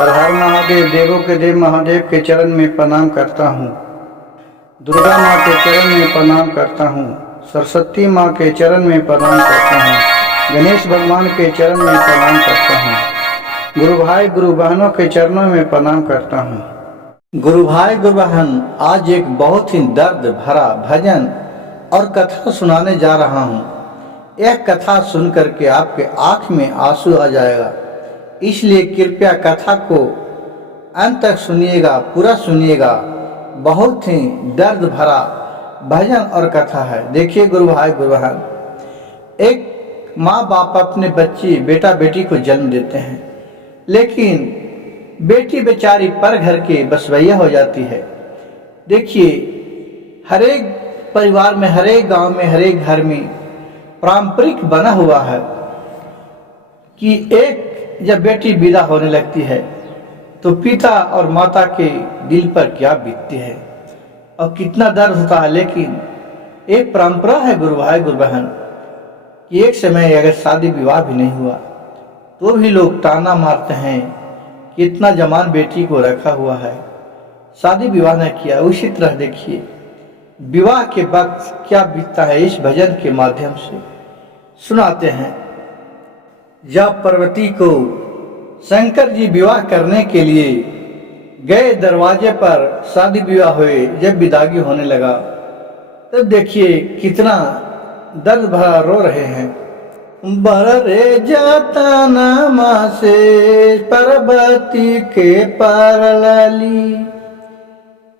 हर हर महादेव, देवों के देव महादेव के चरण में प्रणाम करता हूँ। दुर्गा माँ के चरण में प्रणाम करता हूँ। सरस्वती माँ के चरण में प्रणाम करता हूँ। गणेश भगवान के चरण में प्रणाम करता हूँ। गुरु भाई गुरु बहनों के चरणों में प्रणाम करता हूँ। गुरु भाई गुरु बहन, आज एक बहुत ही दर्द भरा भजन और कथा सुनाने जा रहा हूँ। यह कथा सुनकर के आपके आँख में आंसू आ जाएगा, इसलिए कृपया कथा को अंत तक सुनिएगा, पूरा सुनिएगा। बहुत ही दर्द भरा भजन और कथा है। देखिए गुरु भाई गुरु बहन, एक माँ बाप अपने बच्ची बेटा बेटी को जन्म देते हैं, लेकिन बेटी बेचारी पर घर के बसवैया हो जाती है। देखिए, हर एक परिवार में, हर एक गांव में, हर एक घर में पारंपरिक बना हुआ है कि एक जब बेटी विदा होने लगती है तो पिता और माता के दिल पर क्या बीतती है और कितना दर्द होता है। लेकिन एक परंपरा है गुरु भाई गुरु बहन कि एक समय अगर शादी विवाह भी नहीं हुआ तो भी लोग ताना मारते हैं कि इतना जवान बेटी को रखा हुआ है, शादी विवाह न किया। उसी तरह देखिए, विवाह के वक्त क्या बीतता है, इस भजन के माध्यम से सुनाते हैं। जब पार्वती को शंकर जी विवाह करने के लिए गए, दरवाजे पर शादी विवाह हुए, जब विदागी होने लगा तब देखिए कितना दर्द भरा रो रहे हैं। बरे जाता नामा से पार्वती के पार लाली,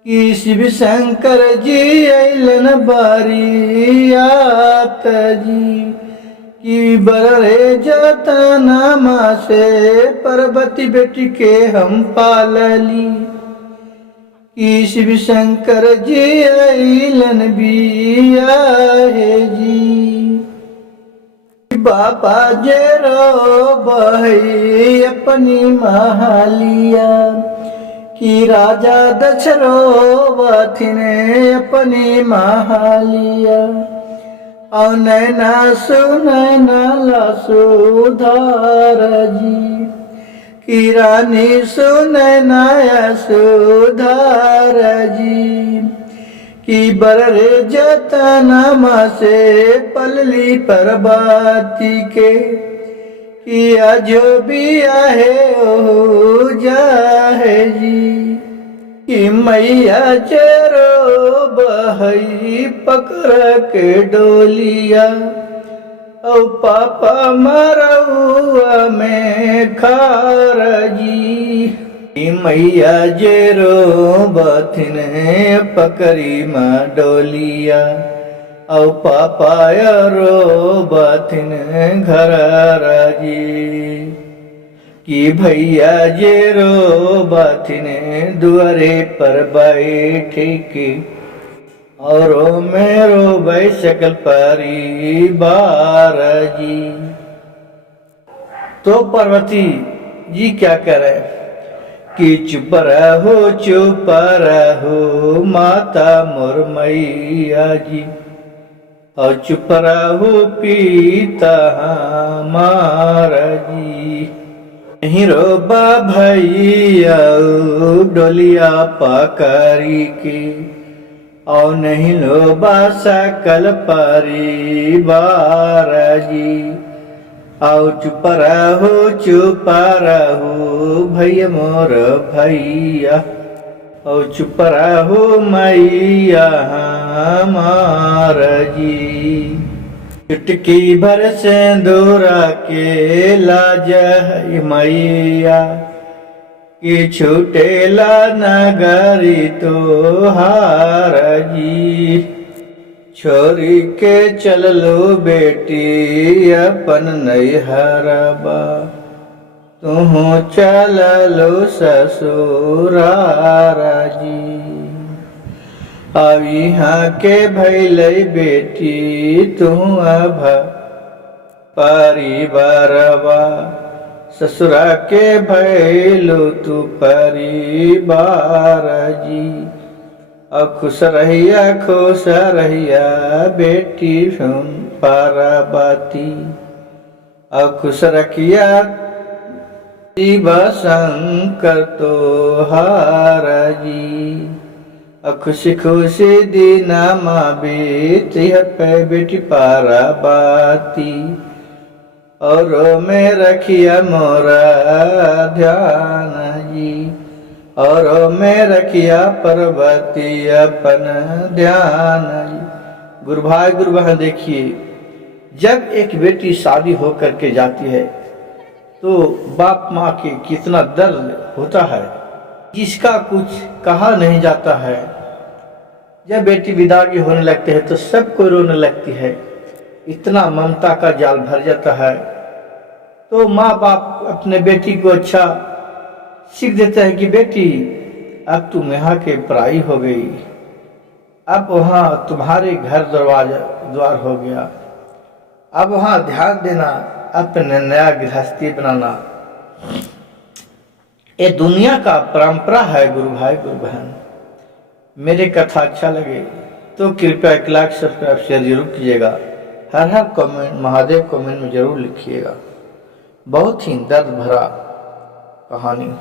कि शिव शंकर जी अलन बारी आत जी, कि बरे जाता नामा से पार्वती बेटी के हम पालली, कि शिव शंकर जी अलन बिया है जी। बाबा जे रो बही अपनी महालिया, कि राजा दशरो वथिने अपनी महालिया, और नैना सुनैना सुधार जी, कि रानी सुनैना सुधार जी, कि बरे जतनमा से पलली परबाती के, कि अजो भी आहे ओ जाहे जी, कि मैया चरो बहई पकड़ के डोलिया, औ पापा मरउआ में खार जी, कि मैया जेरो बथिन पकड़ी माँ डोलिया, औ पापा रो बथिन घर राजी, कि भैया जे रो बथिने दुआरे पर बैठे के, और मेरो भाई सकल परिवार जी। तो पार्वती जी क्या करे कि चुप रहो माता मोर मैया जी, और चुप रहो पिता हमारा जी। नहीं रोबा भैया डोलिया पकड़ी के, और नहीं लोबा सकल परिवार जी, और चुप रहो भैया मोर भैया, और चुप रहो मैया हमार जी। चुटकी भर सिंदूरा के लाज है मैया, कि छूटेला नगरी तोहार जी, छोरी के चललो बेटी अपन नैहरबा, तुहू चललो ससुरार जी। अब यहाँ के भैलै बेटी तू अब परिवारबा, ससुरा के भैलो तू परिवार जी। अब खुश रहिया बेटी सुन पार्वती, अब खुश रखिया शिव शंकर तो हार जी, खुशी खुशी दिन बीत पे बेटी पारा बाती, और में रखिया मोरा ध्यान जी, और में रखिया पर्वती अपन ध्यान जी। गुरु भाई गुरु बहन देखिए, जब एक बेटी शादी होकर के जाती है तो बाप माँ के कितना दर्द होता है, जिसका कुछ कहा नहीं जाता है। जब बेटी विदाई होने लगती है तो सबको रोने लगती है, इतना ममता का जाल भर जाता है। तो माँ बाप अपने बेटी को अच्छा सीख देता है कि बेटी अब तुम यहाँ के पराई हो गई, अब वहाँ तुम्हारे घर द्वार हो गया, अब वहाँ ध्यान देना, अपने नया गृहस्थी बनाना। ये दुनिया का परंपरा है गुरु भाई गुरु बहन। मेरे कथा अच्छा लगे तो कृपया 1 लाख सब्सक्राइब शेयर जरूर कीजिएगा। हर हर कमेंट महादेव कमेंट में जरूर लिखिएगा। बहुत ही दर्द भरा कहानी।